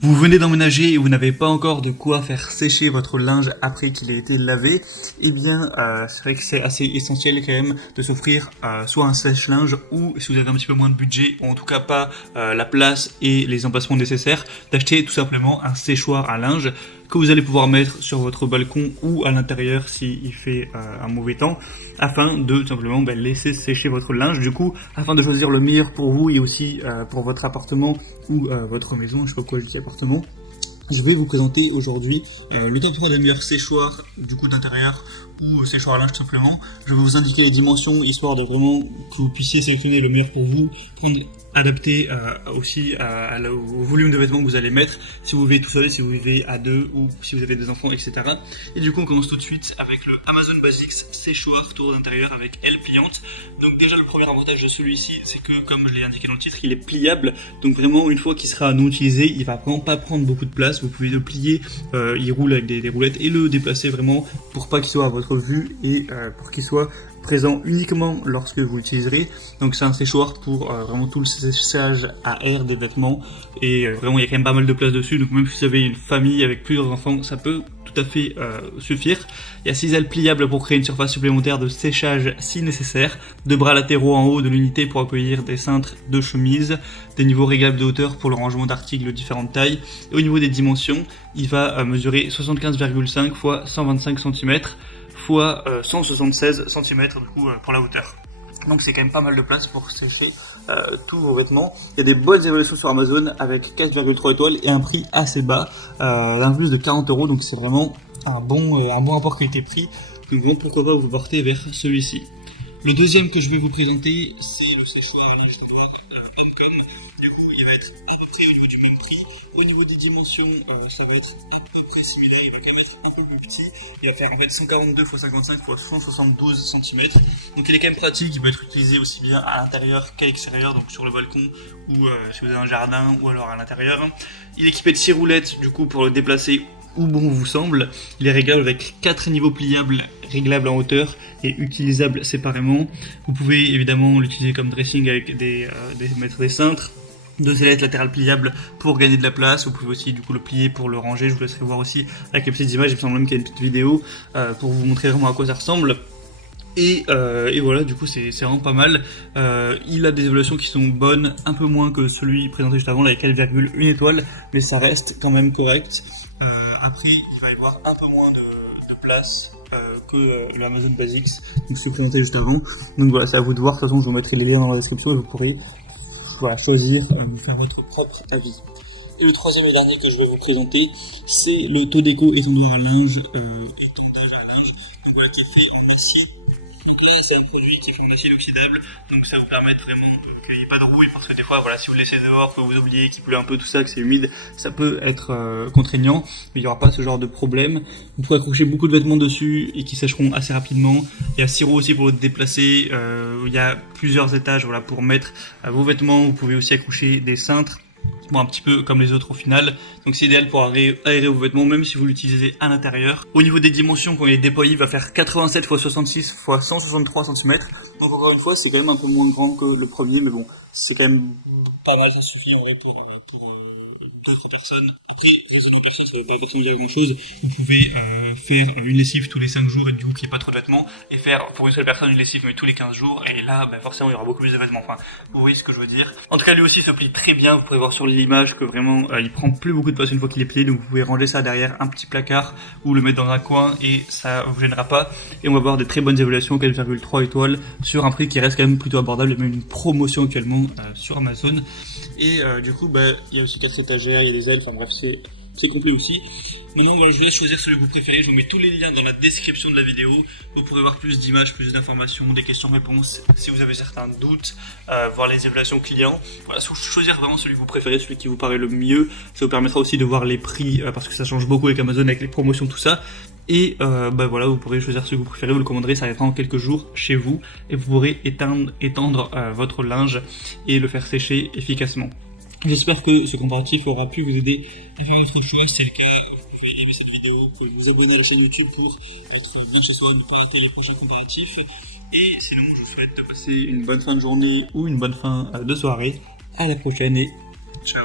Vous venez d'emménager et vous n'avez pas encore de quoi faire sécher votre linge après qu'il ait été lavé, eh bien c'est vrai que c'est assez essentiel quand même de s'offrir soit un sèche-linge ou si vous avez un petit peu moins de budget ou en tout cas pas la place et les emplacements nécessaires, d'acheter tout simplement un séchoir à linge que vous allez pouvoir mettre sur votre balcon ou à l'intérieur s'il fait un mauvais temps, afin de tout simplement laisser sécher votre linge. Du coup, afin de choisir le meilleur pour vous et aussi pour votre appartement ou votre maison, je sais pas pourquoi je dis appartement, je vais vous présenter aujourd'hui le top 3 des meilleurs séchoirs du coup d'intérieur ou séchoir à linge tout simplement. Je vais vous indiquer les dimensions histoire de vraiment que vous puissiez sélectionner le meilleur pour vous, adapté aussi au volume de vêtements que vous allez mettre, si vous vivez tout seul, si vous vivez à deux ou si vous avez des enfants, etc. Et du coup on commence tout de suite avec le Amazon Basics séchoir tour d'intérieur avec aile pliante. Donc déjà le premier avantage de celui-ci, c'est que comme je l'ai indiqué dans le titre, il est pliable, donc vraiment une fois qu'il sera non utilisé, il va vraiment pas prendre beaucoup de place. Vous pouvez le plier, il roule avec des roulettes et le déplacer vraiment pour pas qu'il soit à votre vue et pour qu'il soit présent uniquement lorsque vous l'utiliserez. Donc c'est un séchoir pour vraiment tout le séchage à air des vêtements et vraiment il y a quand même pas mal de place dessus, donc même si vous avez une famille avec plusieurs enfants, ça peut tout à fait suffire. Il y a 6 ailes pliables pour créer une surface supplémentaire de séchage si nécessaire, 2 bras latéraux en haut de l'unité pour accueillir des cintres de chemise, des niveaux réglables de hauteur pour le rangement d'articles de différentes tailles, et au niveau des dimensions, il va mesurer 75,5 x 125 cm fois 176 cm du coup pour la hauteur. Donc c'est quand même pas mal de place pour sécher tous vos vêtements. Il y a des bonnes évaluations sur Amazon avec 4,3 étoiles et un prix assez bas, d'un plus de 40 €, donc c'est vraiment un bon rapport qualité-prix. Donc bon, pourquoi pas vous porter vers celui-ci. Le deuxième que je vais vous présenter, c'est le séchoir à linge de noir à Homecom. Du coup, il va être à peu près au niveau du même prix. Au niveau des dimensions, ça va être à peu près similaire. Il va quand même être un peu plus petit. Il va faire en fait 142 x 55 x 172 cm. Donc il est quand même pratique. Il peut être utilisé aussi bien à l'intérieur qu'à l'extérieur, donc sur le balcon ou si vous avez un jardin ou alors à l'intérieur. Il est équipé de 6 roulettes du coup pour le déplacer où bon vous semble. Il est réglable avec 4 niveaux pliables, réglables en hauteur et utilisables séparément. Vous pouvez évidemment l'utiliser comme dressing avec mettre des cintres. 2 ailettes latérales pliables pour gagner de la place. Vous pouvez aussi du coup le plier pour le ranger. Je vous laisserai voir aussi avec les petites images. Il me semble même qu'il y a une petite vidéo pour vous montrer vraiment à quoi ça ressemble. Et voilà, du coup c'est vraiment pas mal. Il a des évaluations qui sont bonnes, un peu moins que celui présenté juste avant, là, avec 4,1 étoiles, mais ça reste quand même correct. Après, il va y avoir un peu moins de place que le Amazon Basics, donc celui présenté juste avant. Donc voilà, c'est à vous de voir. De toute façon, je vous mettrai les liens dans la description et vous pourrez choisir, faire votre propre avis. Et le troisième et dernier que je vais vous présenter, c'est le Todeco étendoir à linge, étendage à linge, donc voilà, qui est fait en acier. Donc là, c'est un produit qui est fait en acier inoxydable, donc ça vous permet vraiment qu'il n'y ait pas de rouille, parce que des fois, voilà, si vous le laissez dehors, que vous oubliez qu'il pleut un peu, tout ça, que c'est humide, ça peut être contraignant, mais il n'y aura pas ce genre de problème. Vous pouvez accrocher beaucoup de vêtements dessus et qui sécheront assez rapidement. Il y a 6 roues aussi pour le déplacer, il y a plusieurs étages voilà, pour mettre vos vêtements. Vous pouvez aussi accrocher des cintres. Bon, un petit peu comme les autres au final, donc c'est idéal pour aérer vos vêtements même si vous l'utilisez à l'intérieur. Au niveau des dimensions, quand il est déployé, il va faire 87 x 66 x 163 cm, donc encore une fois c'est quand même un peu moins grand que le premier, mais bon c'est quand même pas mal, ça suffit en vrai pour d'autres personnes. Après, raisonnable personne, ça ne veut pas forcément dire grand chose. Vous pouvez faire une lessive tous les 5 jours et du coup qu'il n'y ait pas trop de vêtements, et faire pour une seule personne une lessive mais tous les 15 jours, et là forcément il y aura beaucoup plus de vêtements. Enfin, vous voyez ce que je veux dire. En tout cas, lui aussi se plie très bien. Vous pouvez voir sur l'image que vraiment il prend plus beaucoup de place une fois qu'il est plié, donc vous pouvez ranger ça derrière un petit placard ou le mettre dans un coin et ça vous gênera pas. Et on va avoir des très bonnes évaluations, 4,3 étoiles sur un prix qui reste quand même plutôt abordable. Il y a même une promotion actuellement sur Amazon. Et du coup, il y a aussi 4 étagères, il y a des ailes, enfin bref, c'est complet aussi. Maintenant, voilà, je vous laisse choisir celui que vous préférez. Je vous mets tous les liens dans la description de la vidéo. Vous pourrez voir plus d'images, plus d'informations, des questions-réponses. Si vous avez certains doutes, voir les évaluations clients. Voilà, choisir vraiment celui que vous préférez, celui qui vous paraît le mieux. Ça vous permettra aussi de voir les prix, parce que ça change beaucoup avec Amazon, avec les promotions, tout ça. Et voilà, vous pourrez choisir celui que vous préférez, vous le commanderez, ça arrivera en quelques jours chez vous. Et vous pourrez étendre votre linge et le faire sécher efficacement. J'espère que ce comparatif aura pu vous aider à faire votre choix. Si c'est le cas, vous pouvez aimer cette vidéo, vous pouvez vous abonner à la chaîne YouTube pour être bien chez soi, ne pas rater les prochains comparatifs. Et sinon, je vous souhaite de passer une bonne fin de journée ou une bonne fin de soirée. À la prochaine et ciao.